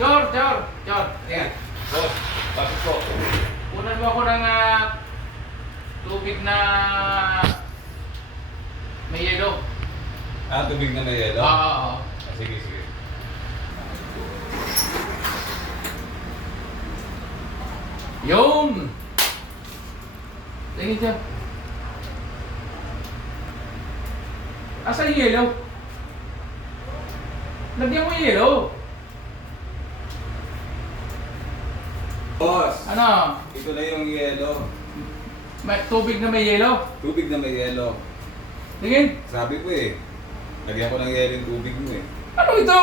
Chor. Ayan. Boss, bakit po? Kunan mo ako ng tubig na may yelo. Tubig na may yelo? Oo. Sige. Yun! Tingin dyan. Asa yung yelo? Lagyan mo yung yelo. Boss, Ano? ito na yung yelo. May tubig na may yelo? Tubig na may yelo. Tingin. Sabi ko eh, lagyan ko ng yelo yung tubig mo eh. Ano ito?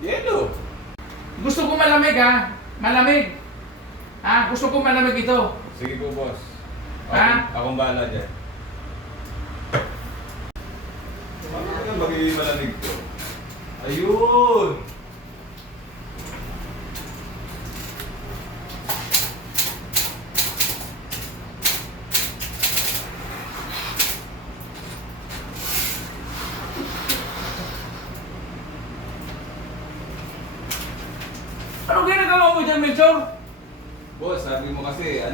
Yelo! Gusto ko malamig ha? Malamig. Ha? Gusto ko malamig ito. Sige po, boss. Ha? Akong bahala dyan. Ano ka magiging malamig to? Ayun! Ano ginagawa mo dyan, Melchor? Boss, sabi mo kasi,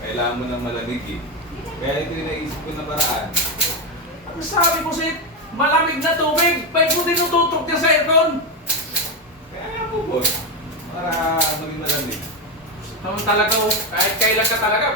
kailangan mo ng malamig eh. Kaya ito yung naisip ko na paraan. Ang sabi ko sa'yo, malamig na tubig. Ba't mo tinututok niya sa aircon? Kaya nga po, boss. Para maging malamig. Naman talaga, kahit kailan ka talaga,